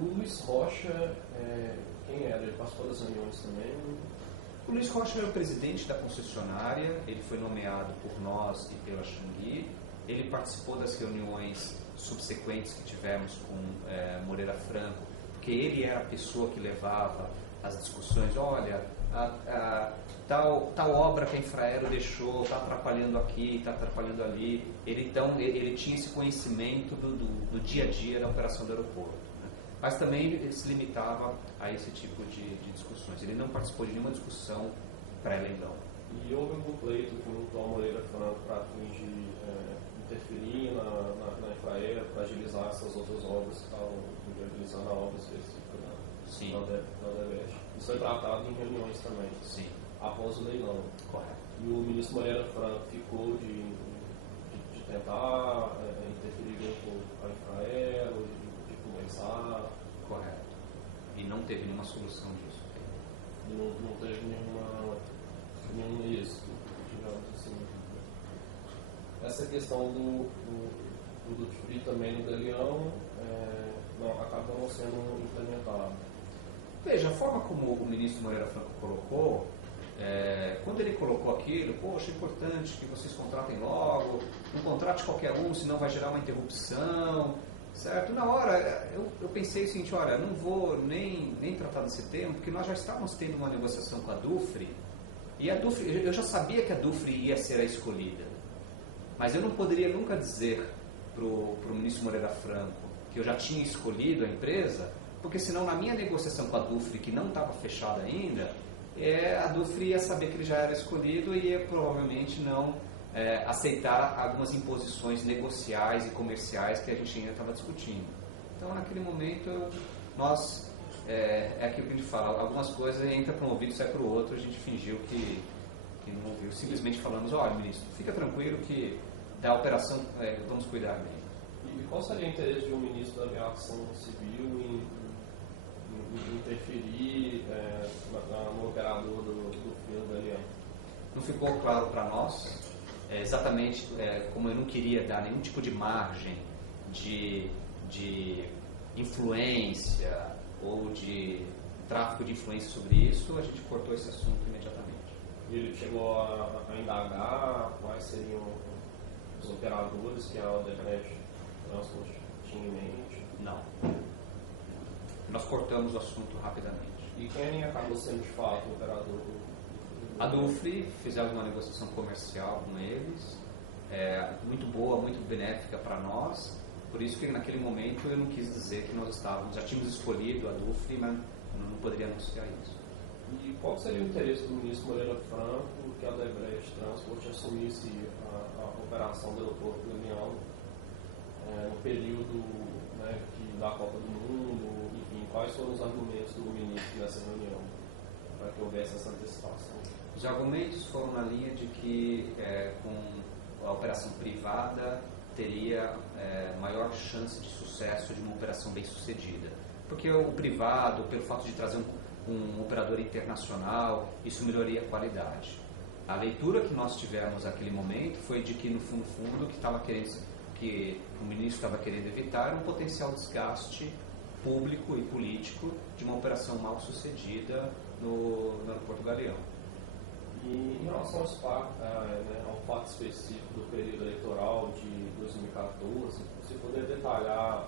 O Luiz Rocha, quem era? Ele participou das reuniões também? O Luiz Rocha era o presidente da concessionária, ele foi nomeado por nós e pela Xangui. Ele participou das reuniões subsequentes que tivemos com Moreira Franco, porque ele era a pessoa que levava as discussões. Olha, tal obra que a Infraero deixou está atrapalhando aqui, está atrapalhando ali. Ele tinha esse conhecimento do dia a dia da operação do aeroporto, né? Mas também ele se limitava a esse tipo de discussões. Ele não participou de nenhuma discussão pré-leilão. E houve algum pleito junto ao Moreira Franco para fins de interferir na Infraero, para agilizar essas outras obras que estavam viabilizando a obra específica da Odebrecht? Isso foi tratado em reuniões também? Sim. Após o leilão. Correto. E o ministro Moreira Franco ficou de tentar interferir junto à Infraero, de conversar? Correto. E não teve nenhuma solução disso. E não teve nenhum êxito, digamos assim. Essa questão do duty free também no Galeão acaba não sendo implementada. Veja, a forma como o ministro Moreira Franco colocou, quando ele colocou aquilo, poxa, é importante que vocês contratem logo, não contrate qualquer um, senão vai gerar uma interrupção, certo? Na hora, eu pensei o seguinte, olha, não vou nem tratar desse tema, porque nós já estávamos tendo uma negociação com a Dufry, e a Dufry, eu já sabia que a Dufry ia ser a escolhida, mas eu não poderia nunca dizer para o ministro Moreira Franco que eu já tinha escolhido a empresa, porque senão na minha negociação com a Dufry, que não estava fechada ainda, a Dufry ia saber que ele já era escolhido e ia provavelmente não aceitar algumas imposições negociais e comerciais que a gente ainda estava discutindo. Então naquele momento nós, aquilo que a gente fala, algumas coisas entra para um ouvido e sai para o outro, a gente fingiu que não ouviu, simplesmente falamos, olha ministro, fica tranquilo que da operação vamos cuidar bem. E qual seria o interesse de um ministro da aviação civil em interferir no operador do fio do Galeão? Não ficou claro para nós, exatamente como eu não queria dar nenhum tipo de margem de influência ou de tráfico de influência sobre isso, a gente cortou esse assunto imediatamente. E ele chegou a indagar quais seriam os operadores que a Odebrecht Transport tinha em mente? Não. Nós cortamos o assunto rapidamente. E quem acabou sendo de fato o operador? A Dufry, fizemos uma negociação comercial com eles, muito boa, muito benéfica para nós, por isso que naquele momento eu não quis dizer que nós já tínhamos escolhido a Dufry, mas não poderia anunciar isso. E qual seria o interesse do ministro Moreira Franco que a Odebrecht Transport assumisse a operação do aeroporto do Galeão no período da Copa do Mundo? Enfim, quais foram os argumentos do ministro nessa reunião para que houvesse essa antecipação? Os argumentos foram na linha de que com a operação privada teria maior chance de sucesso de uma operação bem sucedida, porque o privado, pelo fato de trazer um operador internacional, isso melhoraria a qualidade. A leitura que nós tivemos naquele momento foi de que no fundo que o ministro estava querendo evitar um potencial desgaste público e político de uma operação mal sucedida no aeroporto Galeão. E em relação ao fato específico do período eleitoral de 2014, se poder detalhar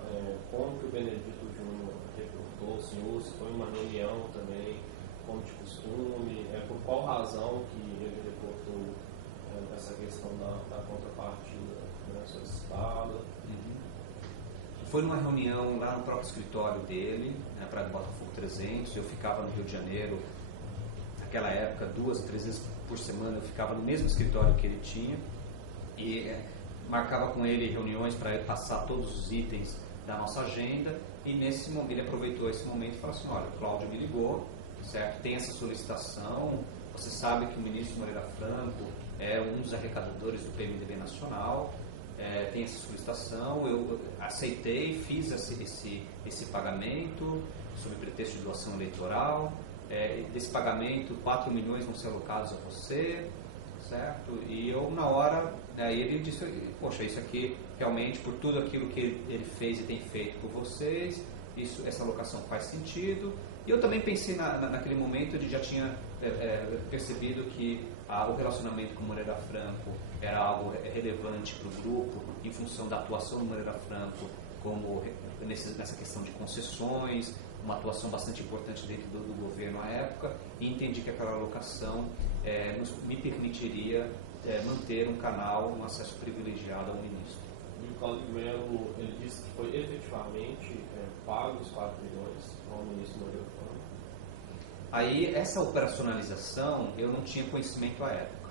como que o Benedito Júnior reportou o senhor, se foi uma reunião também, como de costume, por qual razão que ele reportou essa questão da contrapartida solicitada? Foi numa reunião lá no próprio escritório dele, para Botafogo 300, eu ficava no Rio de Janeiro. Naquela época, 2 ou 3 vezes por semana eu ficava no mesmo escritório que ele tinha e marcava com ele reuniões para ele passar todos os itens da nossa agenda, e nesse momento ele aproveitou esse momento e falou assim, olha, o Cláudio me ligou, certo? Tem essa solicitação, você sabe que o ministro Moreira Franco é um dos arrecadadores do PMDB Nacional, tem essa solicitação, eu aceitei, fiz esse pagamento sob pretexto de doação eleitoral. Desse pagamento, 4 milhões vão ser alocados a você, certo? E eu, na hora, ele disse, poxa, isso aqui, realmente, por tudo aquilo que ele fez e tem feito por vocês, essa alocação faz sentido. E eu também pensei naquele momento, já tinha percebido que o relacionamento com Moreira Franco era algo relevante para o grupo, em função da atuação do Moreira Franco como nessa questão de concessões, uma atuação bastante importante dentro do governo à época, e entendi que aquela alocação me permitiria manter um canal, um acesso privilegiado ao ministro. E o Cláudio Melo, ele disse que foi efetivamente pago os 4 milhões ao ministro Moreira Franco. Aí, essa operacionalização, eu não tinha conhecimento à época.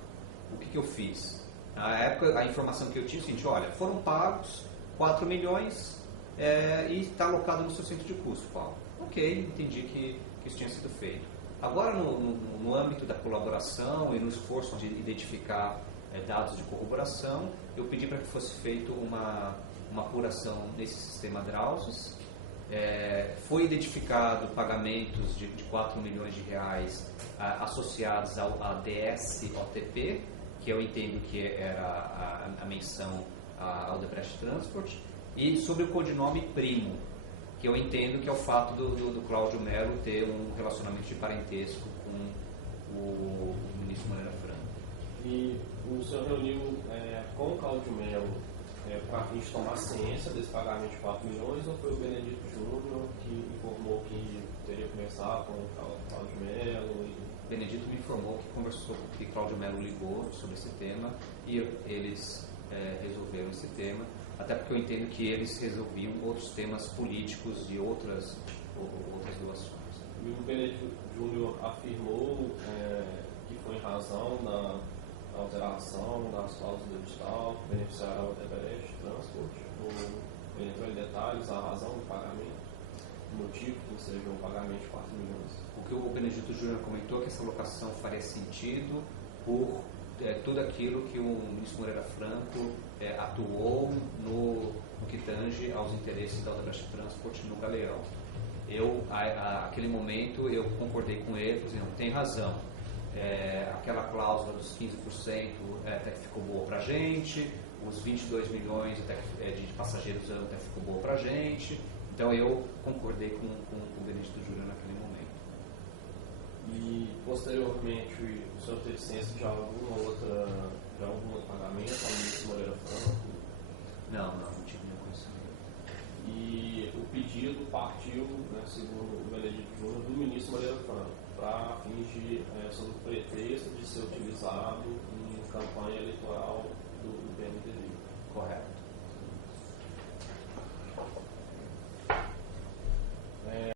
O que eu fiz? Na época, a informação que eu tinha é o seguinte: olha, foram pagos 4 milhões e está alocado no seu centro de custo, Paulo. Ok, entendi que isso tinha sido feito. Agora, no âmbito da colaboração e no esforço de identificar dados de corroboração, eu pedi para que fosse feita uma apuração nesse sistema Drausos. Foi identificado pagamentos de 4 milhões de reais associados à DS-OTP, que eu entendo que era a menção ao Odebrecht Transport, e sobre o codinome Primo, que eu entendo que é o fato do Cláudio Melo ter um relacionamento de parentesco com o ministro Moreira Franco. E o senhor reuniu com o Cláudio Melo para a gente tomar ciência desse pagamento de 4 milhões, ou foi o Benedito Júnior que informou que teria começado com o Cláudio Melo? Benedito me informou que Cláudio Melo ligou sobre esse tema e eles resolveram esse tema, até porque eu entendo que eles resolviam outros temas políticos de outras doações. E o Benedito Júnior afirmou que foi em razão da alteração das cláusulas do edital que beneficiará o Odebrecht Transport, ele entrou em detalhes a razão do pagamento, o motivo que seja o pagamento de 4 milhões. O que o Benedito Júnior comentou é que essa alocação faria sentido por tudo aquilo que o ministro Moreira Franco atuou no que tange aos interesses da Odebrecht Transport no Galeão. Naquele momento, eu concordei com ele, falei, não, tem razão. Aquela cláusula dos 15% até que ficou boa para a gente, os 22 milhões de passageiros até que ficou boa para a gente. Então eu concordei com o Benedito Júnior naquele momento. E posteriormente o senhor teve ciência de algum outro pagamento ao ministro Moreira Franco? Não tive nenhum conhecimento. E o pedido partiu, segundo o Benedito Júnior, do ministro Moreira Franco, para fins sob o pretexto de ser utilizado em campanha eleitoral do PMDB. Correto.